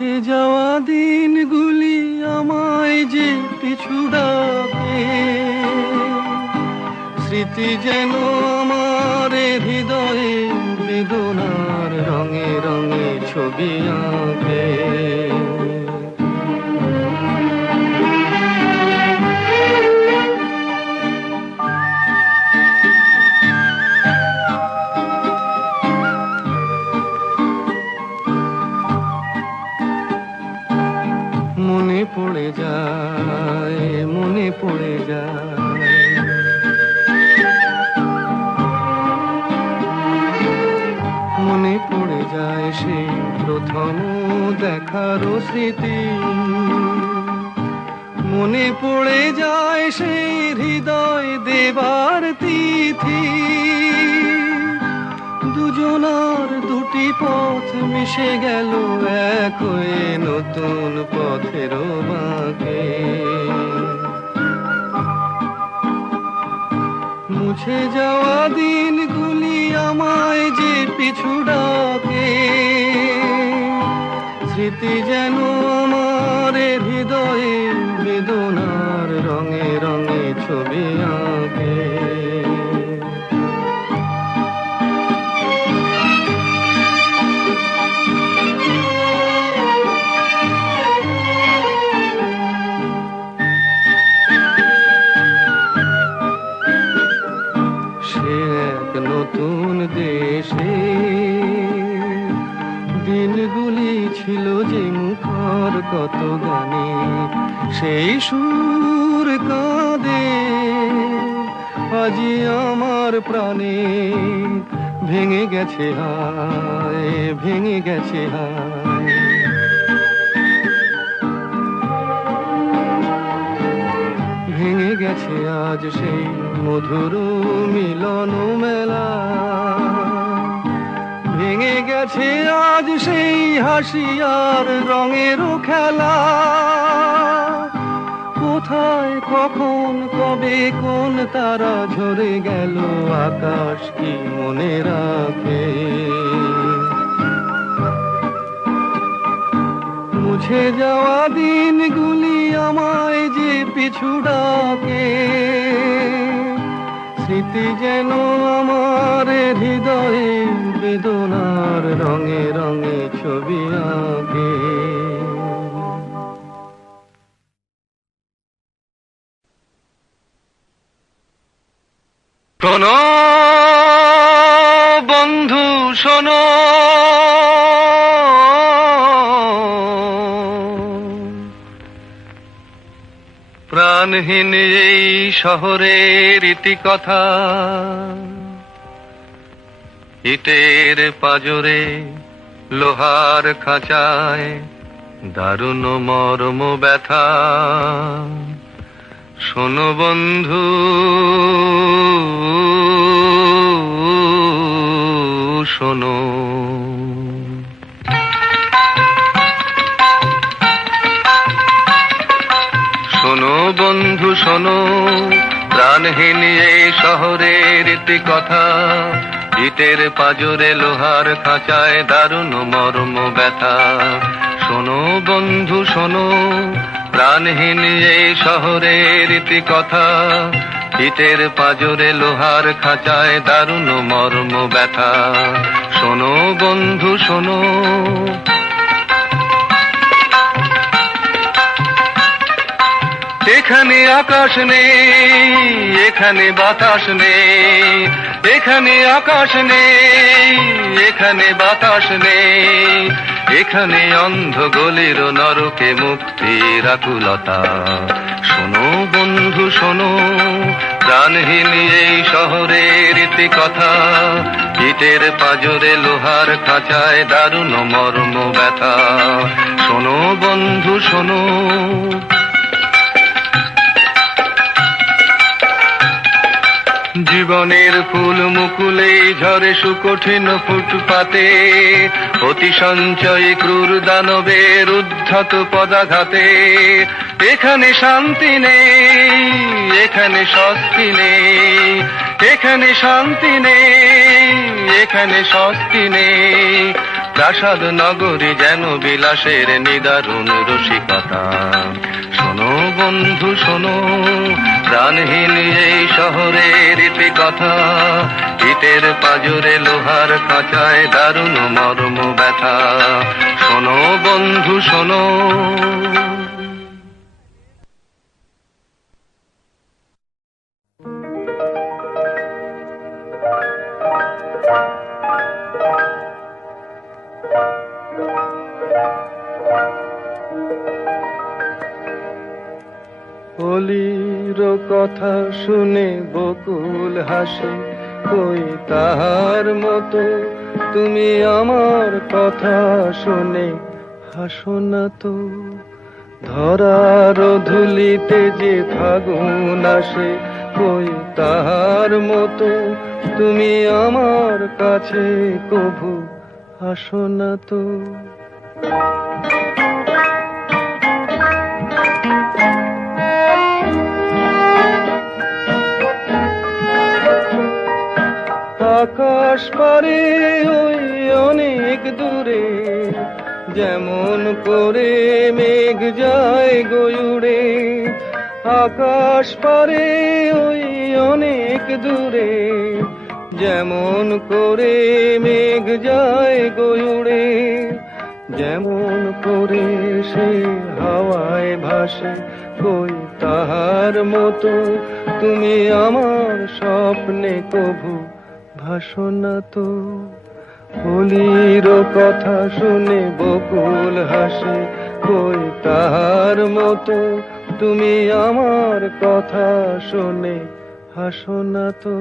মুছে যাওয়া দিনগুলি আমায় যে পিছু ডাকে, স্মৃতি যেন আমার হৃদয়ে বেদনার রঙে রঙে ছবি আঁকে। মনে পড়ে যায়, মনে পড়ে যায়, মনে পড়ে যায় সেই প্রথম দেখার স্মৃতি, মনে পড়ে যায় সেই হৃদয় দেবার তিথি। দুজনার দুটি পথ মিশে গেল এক হয়ে নতুন পথের বাঁকে। মুছে যাওয়া দিনগুলি আমায় যে পিছু ডাকে, স্মৃতি যেন আমার হৃদয়ে বেদনার রঙে রঙে ছবি আঁকে। নতুন দেশে দিনগুলি ছিল যে মুখর কত গানে, সেই সুর কাঁদে আজি আমার প্রাণে। ভেঙে গেছে হায়, ভেঙে গেছে হায়, ভেঙে গেছে আজ সেই মধুর মিলন মেলা, ভেঙে গেছে আজ সেই হাসি আর রঙের খেলা। কোথায় কখন কবে কোন তারা ঝরে গেল আকাশ কি মনে রাখে। মুছে যাওয়া দিনগুলি আমায় যে পিছু ডাকে, স্মৃতি যেন আমার হৃদয়ে বেদনার রঙে রঙে ছবি আঁকে। শোনো বন্ধু শোনো, প্রাণহীন এই শহরের ইতিকথা, ইটের পাজরে লোহার খাঁচায় দারুণ মর্ম ব্যথা। শোনো বন্ধু শোনো, শোনো বন্ধু শোনো, প্রাণহীন এই শহরের ইতিকথা, ইটের পাজরে লোহার খাঁচায় দারুণ মর্ম ব্যথা। শোনো বন্ধু শোনো, প্রাণহীন এই শহরের ইতিকথা, ইটের পাজরে লোহার খাঁচায় দারুণ মর্ম ব্যথা। শোনো বন্ধু শোনো, এখানে আকাশ নেই, এখানে বাতাস নেই, এখানে আকাশ নেই, এখানে বাতাস নেই, এখানে অন্ধ গলির নরকে মুক্তির আকুলতা। শোনো বন্ধু শোনো, প্রাণহীন এই শহরের ইতিকথা, ইটের পাজরে লোহার খাঁচায় দারুণ মর্ম ব্যথা। শোনো বন্ধু শোনো, জীবনের ফুল মুকুলে ঝরে সুকঠিন ফুটপাতে, অতি সঞ্চয়ী ক্রূর দানবের উদ্ধত পদাঘাতে। এখানে শান্তি নেই, এখানে স্বস্তি নেই, এখানে শান্তি নেই, এখানে স্বস্তি নেই। প্রাসাদ নগরী যেন বিলাসের নিদারুণ রসিকতা। শোনো বন্ধু শোনো, প্রাণহীন এই শহরের ইতি কথা, ইটের পাজরে লোহার খাঁচায় দারুণ মর্ম ব্যথা। শোনো বন্ধু শোনো। অলির কথা শুনে বকুল হাসে, কই তাহার মতো তুমি আমার কথা শুনে হাসো না তো। ধরার ধুলিতে যে ফাগুন আসে, কই তাহার মতো তুমি আমার কাছে কভু হাসো না তো। আকাশ পারে ওই অনেক দূরে, যেমন করে মেঘ যায় গয়ুড়ে। আকাশ পারে ওই অনেক দূরে, যেমন করে মেঘ যায় গয়ুড়ে। যেমন করে সে হাওয়ায় ভাসে, কই তাহার মতো তুমি আমার স্বপ্নে কভু ভাসো না তো। অলির কথা শুনে বকুল হাসে, কই তাহার মতো তুমি আমার কথা শুনে হাসো না তো।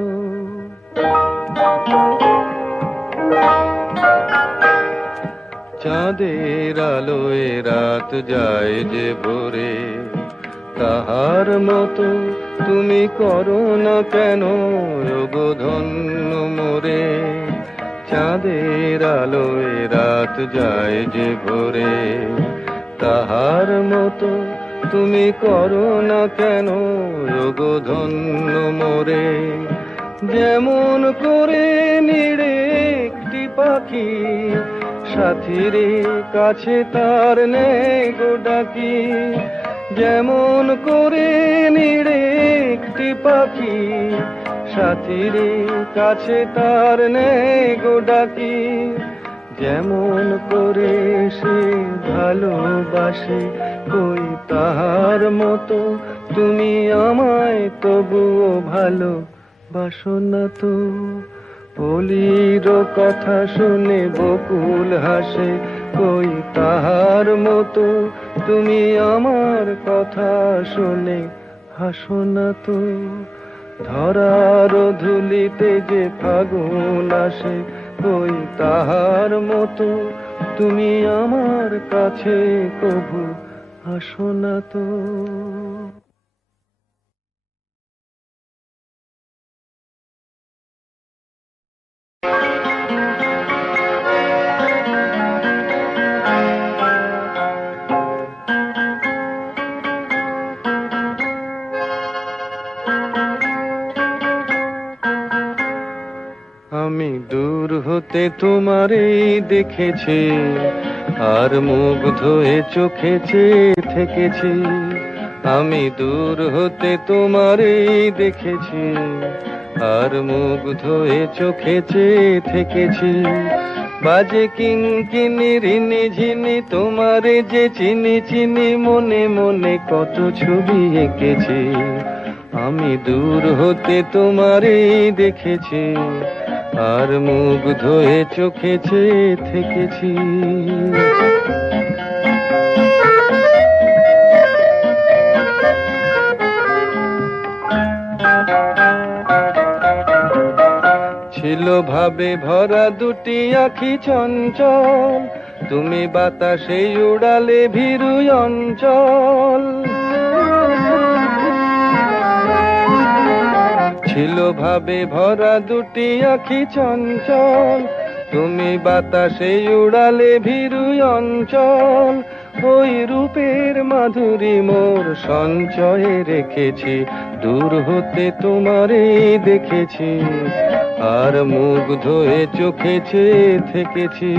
চাঁদের আলোয় রাত যায় যে ভোরে, তাহার মতো তুমি করো না কেন গো ধন্য মোরে। চাঁদের আলোয় রাত যায় যে ভোরে, তাহার মতো তুমি করো না কেন গো ধন্য মোরে। যেমন করে নিড়ে একটি পাখি, সাথীর কাছে তার নেই গো ডাকি। যেমন করে নিড়ে একটি পাখি, সাথীর কাছে তার নেই গো ডাকি। যেমন করে সে ভালোবাসে, কই তাহার মতো তুমি আমায় তবুও ভালোবাসো না তো। অলির কথা শুনে বকুল হাসে, কই তাহার মতো তুমি আমার কথা শুনে হাসো না তো। ধরার ধুলিতে যে ফাগুন আসে, কই তাহার মতো তুমি আমার কাছে কভু হাসো না তো। আমি দূর হতে তোমারই দেখেছি, আর মুগ্ধ হয়ে চোখে চেয়ে থেকেছি। আমি দূর হতে তোমারই দেখেছি, আর মুগ্ধ হয়ে চোখে চেয়ে থেকেছি। বাজে কিঙ্কিনি রিনি ঝিনি তোমারে যে চিনি চিনি, মনে মনে কত ছবি এঁকেছি। আমি দূর হতে তোমারই দেখেছি, আর মুগ্ধ হয়ে চোখে চেয়ে থেকেছি। ছিল ভাবে ভরা দুটি আখি চঞ্চল, তুমি বাতাসে উড়ালে ভীরু অঞ্চল। ছিল ভাবে ভরা দুটি আখি চঞ্চল, তুমি বাতাসে উড়ালে ভীরু অঞ্চল। ওই রূপের মাধুরী মোর সঞ্চয়ে রেখেছি, দূর হতে তোমারে দেখেছি, আর মুগ্ধ হয়ে চোখে চেয়ে থেকেছি।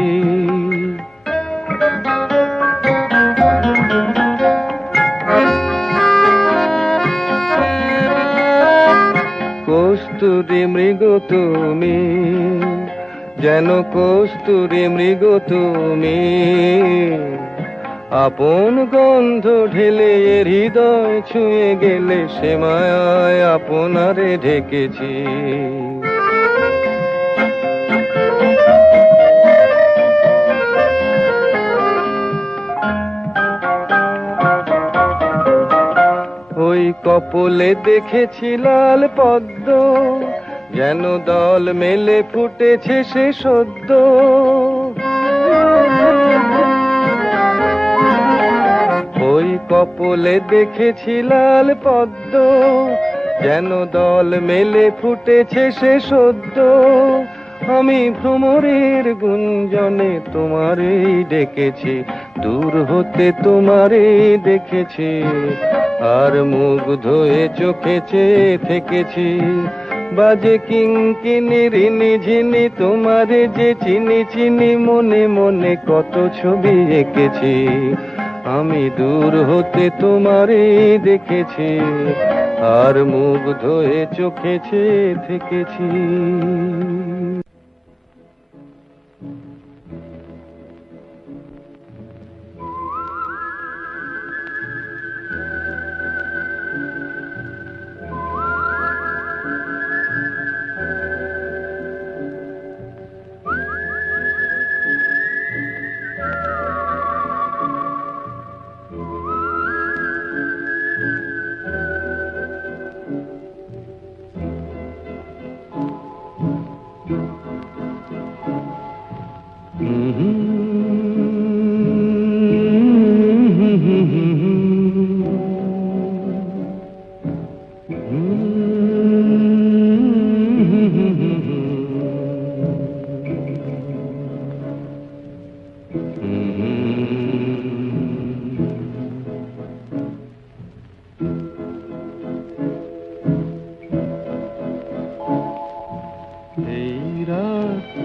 কস্তুরী মৃগ তুমি, যেন কস্তুরী মৃগ তুমি, আপন গন্ধ ঢেলে হৃদয় ছুঁয়ে গেলে, সে মায়ায় আপনারে ঢেকেছি। ওই কপলে দেখেছি লাল পদ্ম, যেন দল মেলে ফুটেছে সে সদ্য। ওই কপলে দেখেছি লাল পদ্ম, যেন দল মেলে ফুটেছে সে সদ্য। আমি ভ্রমরের গুঞ্জনে তোমারেই ডেকেছি, দূর হতে তোমারেই দেখেছি, আর মুগ্ধ হয়ে চোখে চেয়ে থেকেছি। বাজে কিঙ্কিনি রিনি ঝিনি, তোমারে যে চিনি চিনি, মনে মনে কত ছবি এঁকেছি। আমি দূর হতে তোমারে দেখেছি, আর মুগ্ধ হয়ে চোখে চেয়ে থেকেছি।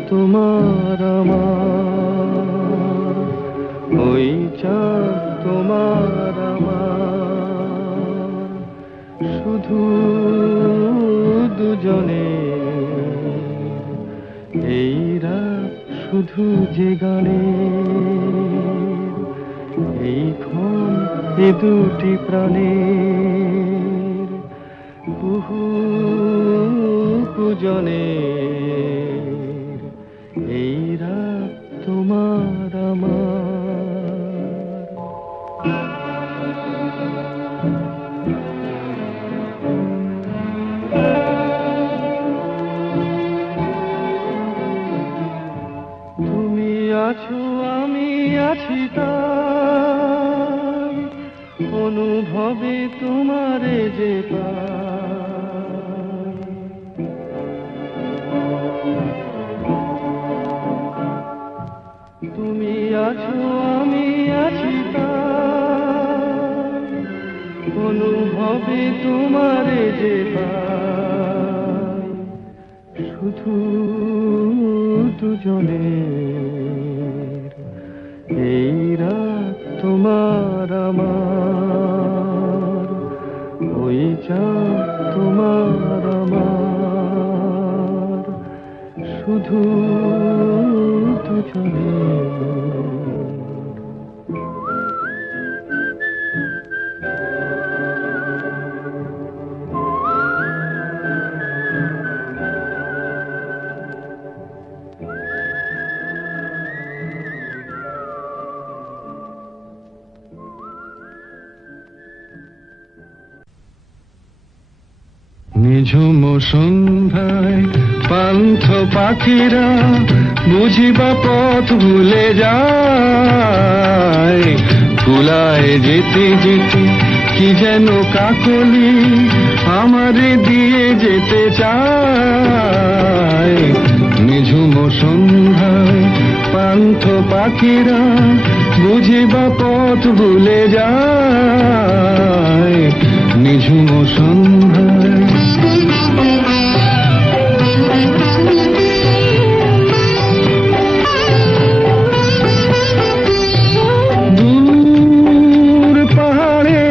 তোমার আমার, ওই চাঁদ তোমার আমার, শুধু দুজনে এই রাত, শুধু যে গানে এই ক্ষণ, এ দুটি প্রাণের বহু কুজনে এই রাত তোমার আমার। তুমি আছো আমি আছি তাই, অনুভবে তোমারে যে পাই। তুমি আছো আমি আছি তাই, অনুভবে তোমারে যে পাই। শুধু দুজনের এই রাত তোমার আমার, ওই চাঁদ তোমার আমার, শুধু দুজনের। নিঝুম সন্ধ্যায় পান্থ পাখিরা বুঝিবা পথ ভুলে যায়, কুলায় যেতে যেতে কি যেন কাকলি আমারে দিয়ে যেতে চায়। নিঝুম সন্ধ্যায় পান্থ পাখিরা বুঝি বা পথ ভুলে যায় নিঝুম সন্ধ্যায়। দূর পাহাড়ে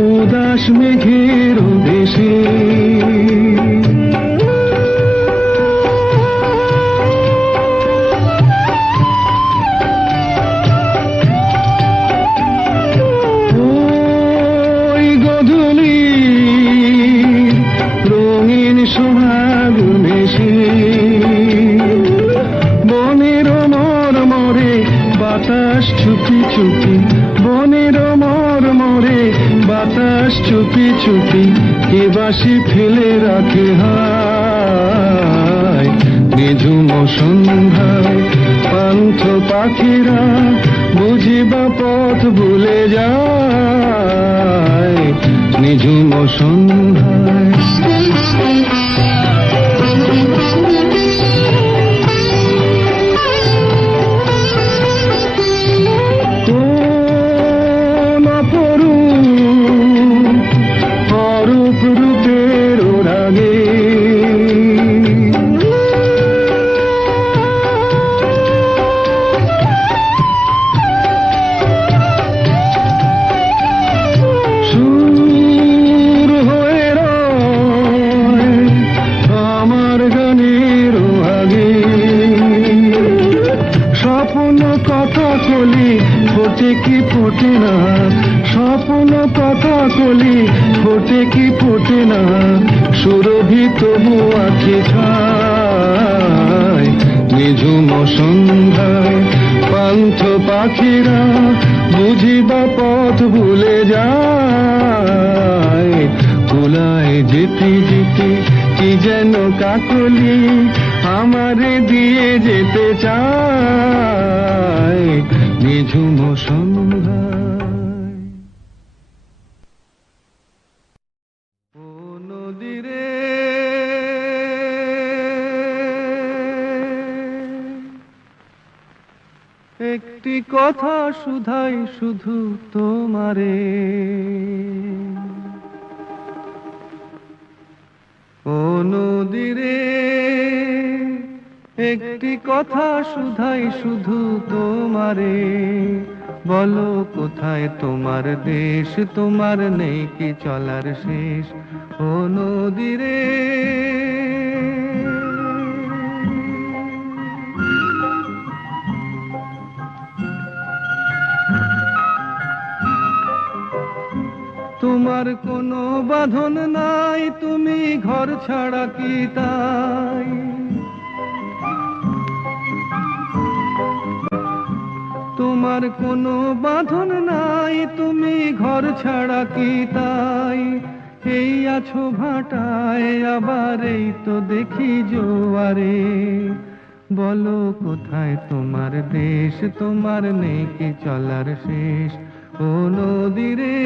উদাস মেঘের দেশে চুপি চুপি বনের মরমরে বাতাস চুপি চুপি কে বাসি ফেলে রাখে হায় নিঝুম সন্ধ্যায়। পান্থ পাখিরা বুঝি বা পথ ভুলে যায় নিঝুম সন্ধ্যায়। ফোটে কি ফোটে না স্বপ্ন কথা কলি ফোটে কি ফোটে না সুরভি তবু আঁখি ছায় নিঝুম সন্ধ্যায়। পান্থ পাখিরা বুঝি বা পথ ভুলে যায় কুলায় যেতে যেতে কি যেন কাকলি আমারে দিয়ে যেতে চায় নিঝুম সন্ধ্যায়। ও নদীরে একটি কথা শুধাই শুধু তোমারে, ও নদীরে একটি কথা শুধাই শুধু তোমারে, বলো কোথায় তোমার দেশ, তোমার নেই কি চলার শেষ, ও নদীরে তোমার কোনো বাঁধন নাই, তুমি ঘর ছাড়া কি তাই, তোমার কোনো বাঁধন নাই, তুমি ঘর ছাড়া কি তাই, এই আছো ভাটায় আবার এই তো দেখি জোয়ারে, বলো কোথায় তোমার দেশ, তোমার নেই কি চলার শেষ, ও নদীরে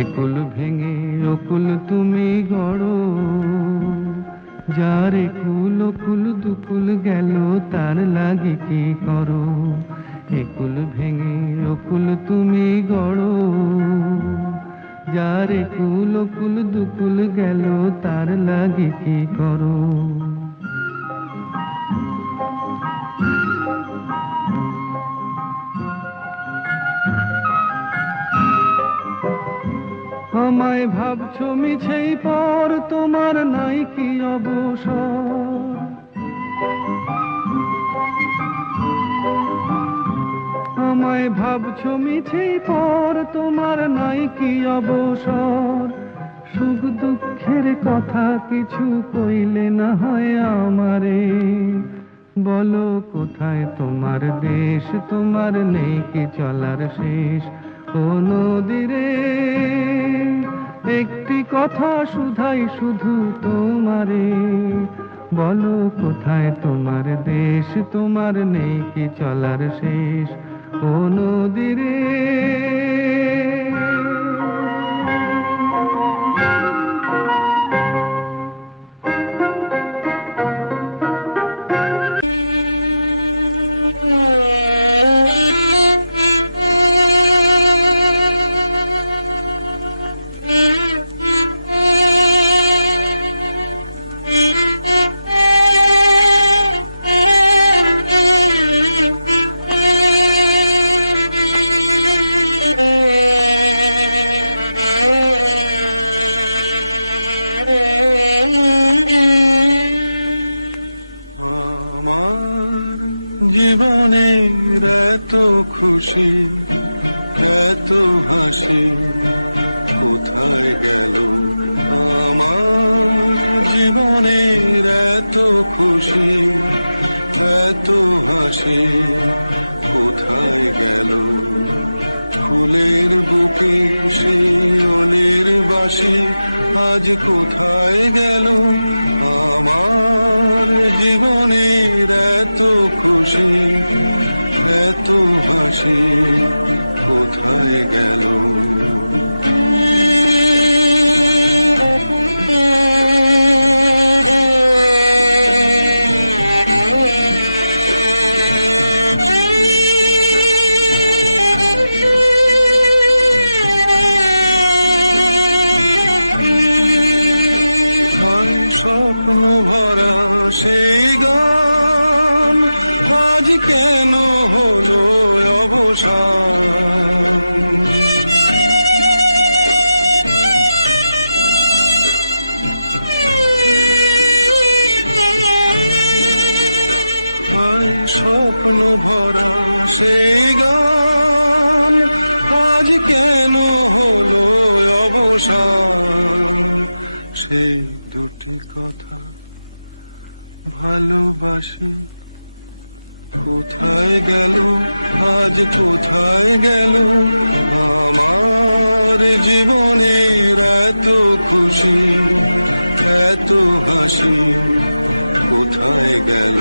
একুল ভেঙে অকুল তুমি গড়ো, যার একুল অকুল দুকুল গেল তার লাগে কি করো, একুল ভেঙে অকুল তুমি গড়ো, যার একুল অকুল দুকুল গেল তার লাগে কি করো। আমায় ভাবছো মিছেই পর, তোমার নাই কি অবসর, আমায় ভাবছো মিছেই পর, তোমার নাই কি অবসর, সুখ দুঃখের কথা কিছু কইলে না হয় আমারে, বলো কোথায় তোমার দেশ, তোমার নেই কি চলার শেষ, ও নদীরে একটি কথা শুধাই শুধু তোমারে, বলো কোথায় তোমার দেশ, তোমার নেই কি চলার শেষ, ও নদীরে জীবনের এত খুশি এত হাসি জীবনের এত খুশি এত হাসি ফুলের বুকে শিওরের বাসি আজ কোথায় গেল জীবনের এত খুশি এত হাসি কোথায় গেল সেই গান আজ কেন হলো অপসারণ স্বপ্ন ভরা সেই গান আজ কেন হলো অবসান সেই দুটি কথা ভালোবাসা কোথায় গেল আজ কোথায় গেল আমার জীবনের এত খুশি এত হাসি কোথায় গেল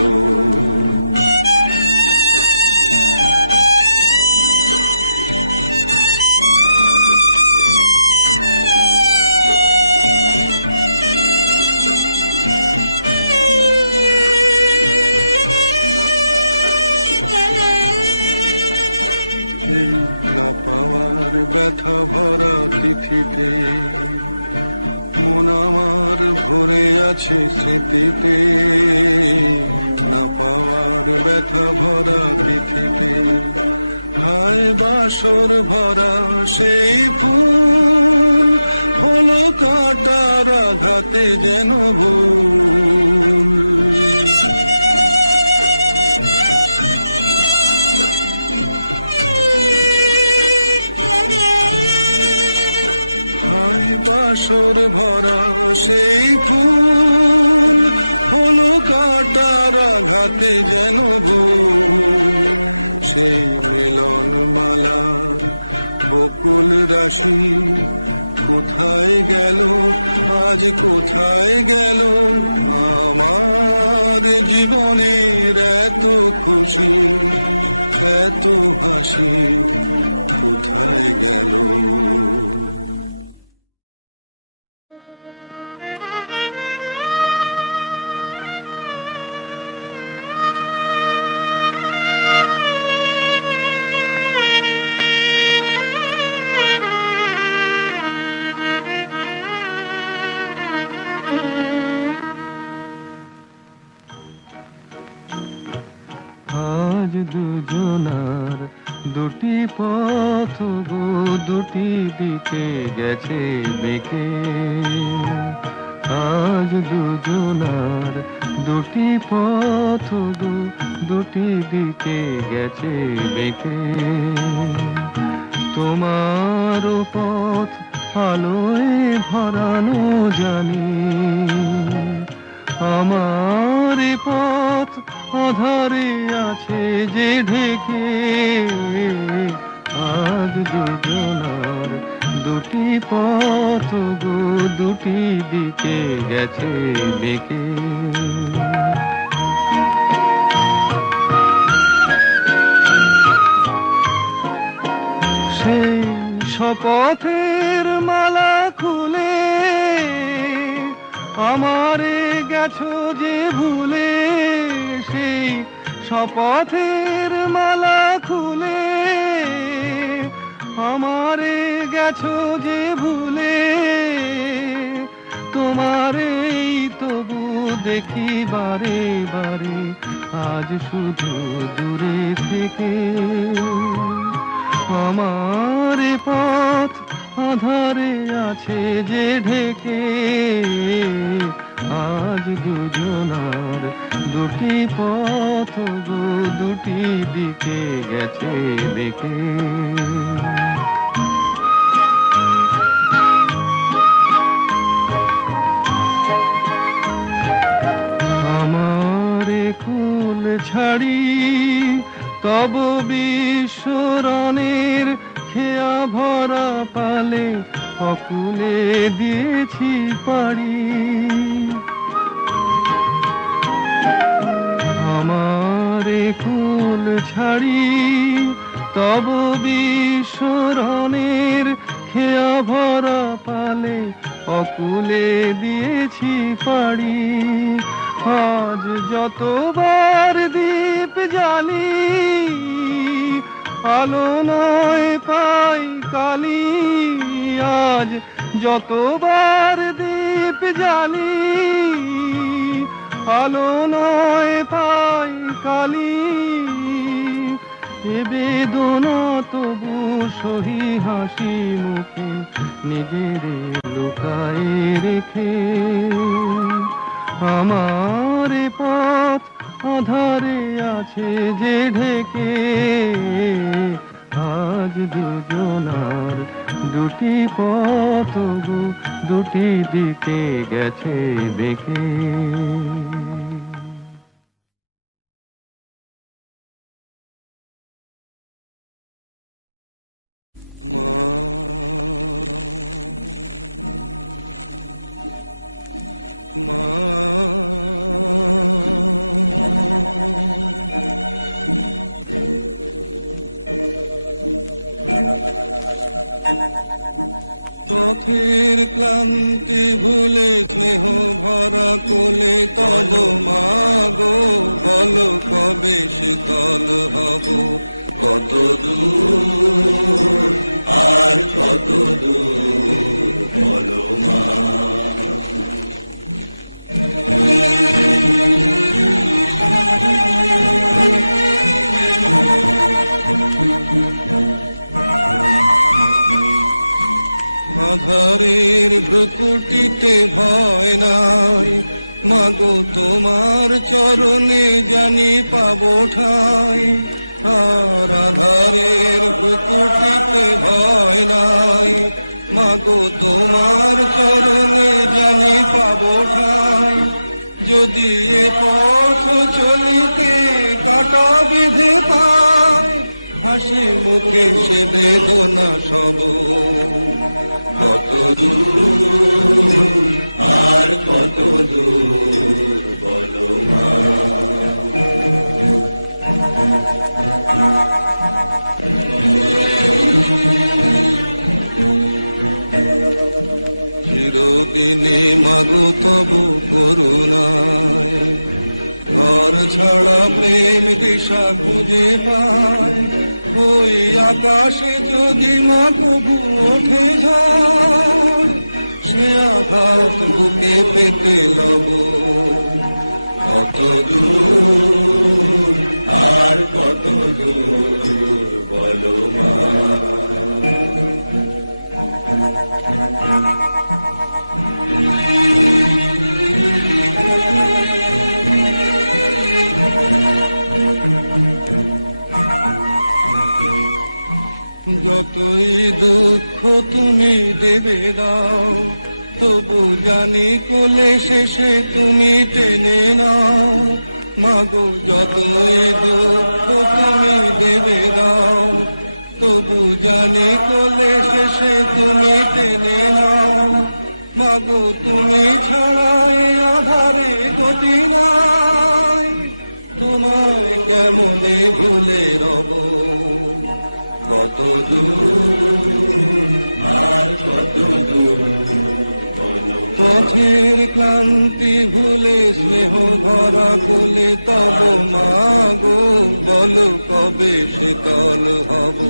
ভালোবাসার ভরা সেই ফুল কাটারা যাতে দিন ভালোবাসার ভরা সেই ফুল কাটারা যাতে দিন কোথায় গেল আজ কোথায় গেল আমার জীবনের এত খুশি এত হাসি আজ দুজনার দুটি পথ গো দুটি দিকে গেছে বেঁকে আজ দুজনার দুটি পথ গো দুটি দিকে গেছে বেঁকে তোমার পথ আলোয় ভরানো জানি আমার পথ আধারে আছে যে ঢেকে আজ দুজনার দুটি পথ গো দুটি দিকে গেছে বেঁকে সেই শপথের মালা খুলে আমারে গেছো যে ভুলে সেই শপথের মালা খুলে আমারে গেছো যে ভুলে তোমারেই তবু দেখি বারে বারে আজ শুধু দূরে থেকে আমার পথ আধারে আছে যে ঢেকে আজ দুজনার দুটি পথ গো, দুটি দিকে গেছে বেঁকে। আমারে কুল ছাড়ি তব বিশ্বরণের খেয়া ভরা পালে অকুলে দিয়েছি পাড়ি। আমারে কুল ছাড়ি তব বিশ্বরণের খেয়া ভরা পালে অকুলে দিয়েছি পাড়ি। আজ যতবার দীপ জ্বালি আলো নয় পাই কালি। আজ যতবার দীপ জ্বালি আলো নয় পাই কালি। এ বেদনা তবু সহি হাসি মুখে নিজের লুকায়ে রেখে। আমার পথ আধারে আছে যে ঢেকে। আজ দুজনার দুটি পথ গো, দুটি দিকে গেছে বেঁকে। তোমার চরণে জানি পাবো ঠাই। মাগো তোমার চরণে জানি পাবো ঠাই। যদি চলকে টাকা বেঁধে পাই, হাসি মুখে দেবতা সব আকাশে যদি না তবু সে আবার তোমাকে পেতে হবে। তুমি দেবে না তবু জানি কোলে শেষে তুমি টেনে না। মাগো যতই তুমি দেবে না তবু জানি কোলে শেষে তুমি টেনে না। মাগো তুমি ছাড়াই আধারে গতি নাই, তোমার কেমনে ভুলে রব। চোখের কান্তি ভুলে স্নেহ ধরা বলে তখন মাগো বল কবে সেখানে হবে।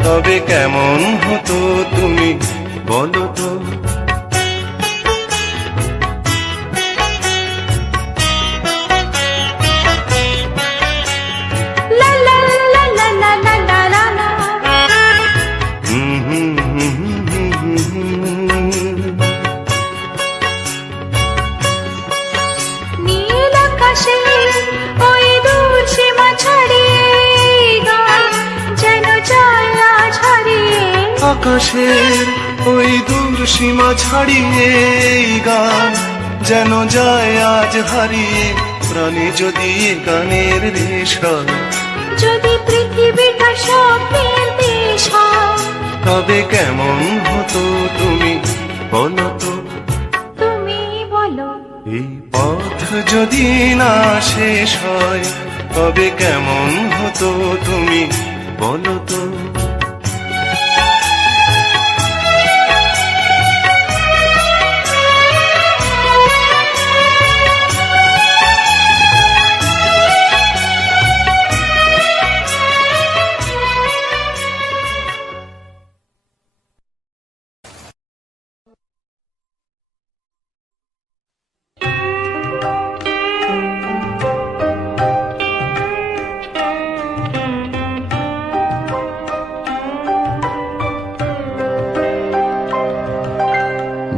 তবে কেমন হতো তুমি বলো তো। La la la la la la la la la. নীল আকাশে ওই দূর সীমা ছাড়িয়ে গান যেন যায় আজ হারিয়ে। আকাশের ওই দূর সীমা ছাড়িয়ে এই গান যেন যায় আজ হারিয়ে। প্রাণে যদি এ গানের রেশ হয়, যদি পৃথিবীটা স্বপ্নের দেশ হয়, তবে কেমন হতো তুমি বলো তো। তুমি বলো। এই পথ যদি না শেষ হয়, তবে কেমন হতো তুমি বলো তো।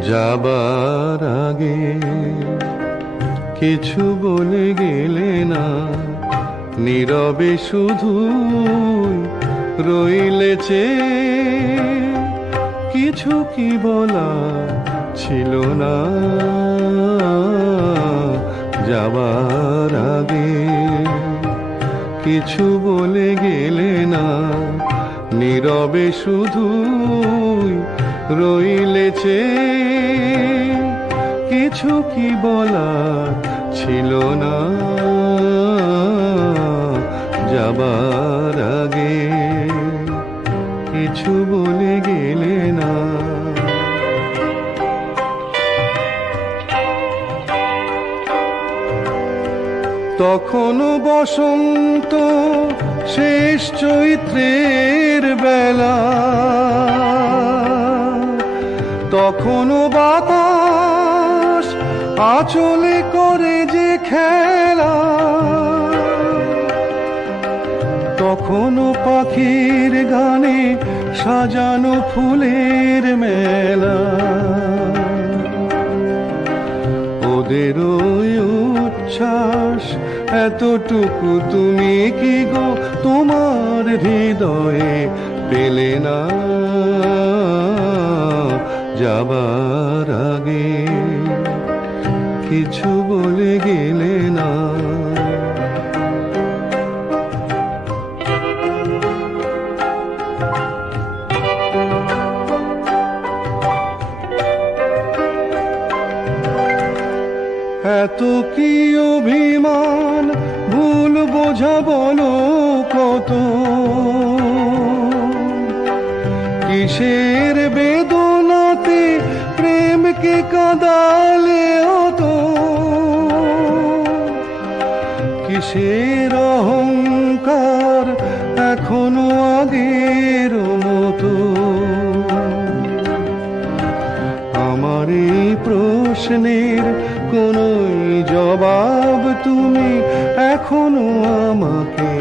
যাবার আগে কিছু বলে গেলে না, নীরবে শুধু রইলেছে। কিছু কি বলা ছিল না, যাবার আগে কিছু বলে গেলে না, নীরবে শুধু রইলেছে। কিছু কি বলার ছিল না, যাবার আগে কিছু বলে গেলে না। তখনও বসন্ত শেষ চৈত্রের বেলা, তখনও বাতাস আঁচলে করে যে খেলা, তখনও পাখির গানে সাজানো ফুলের মেলা। ওদের ওই উচ্ছ্বাস এতটুকু তুমি কি গো তোমার হৃদয়ে পেলে না, যাবার আগে কিছু বলে গেলে না। এত কি অভিমান ভুল বোঝা বলো কত, কিসের বেদনাতে প্রেমকে কাঁদালে তো, কিসের অহংকার এখনো আগের মতো। আমার এই প্রশ্নের কোনোই জবাব তুমি এখনো আমাকে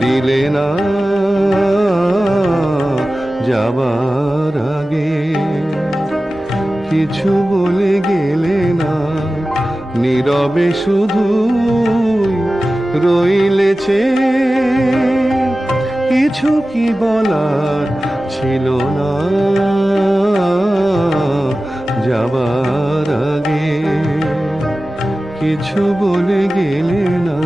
দিলে না, যাবার আগে কিছু বলে গেলে না, নীরবে শুধু রইলেছে। কিছু কি বলার ছিল না, যাবার আগে কিছু বলে গেলে না।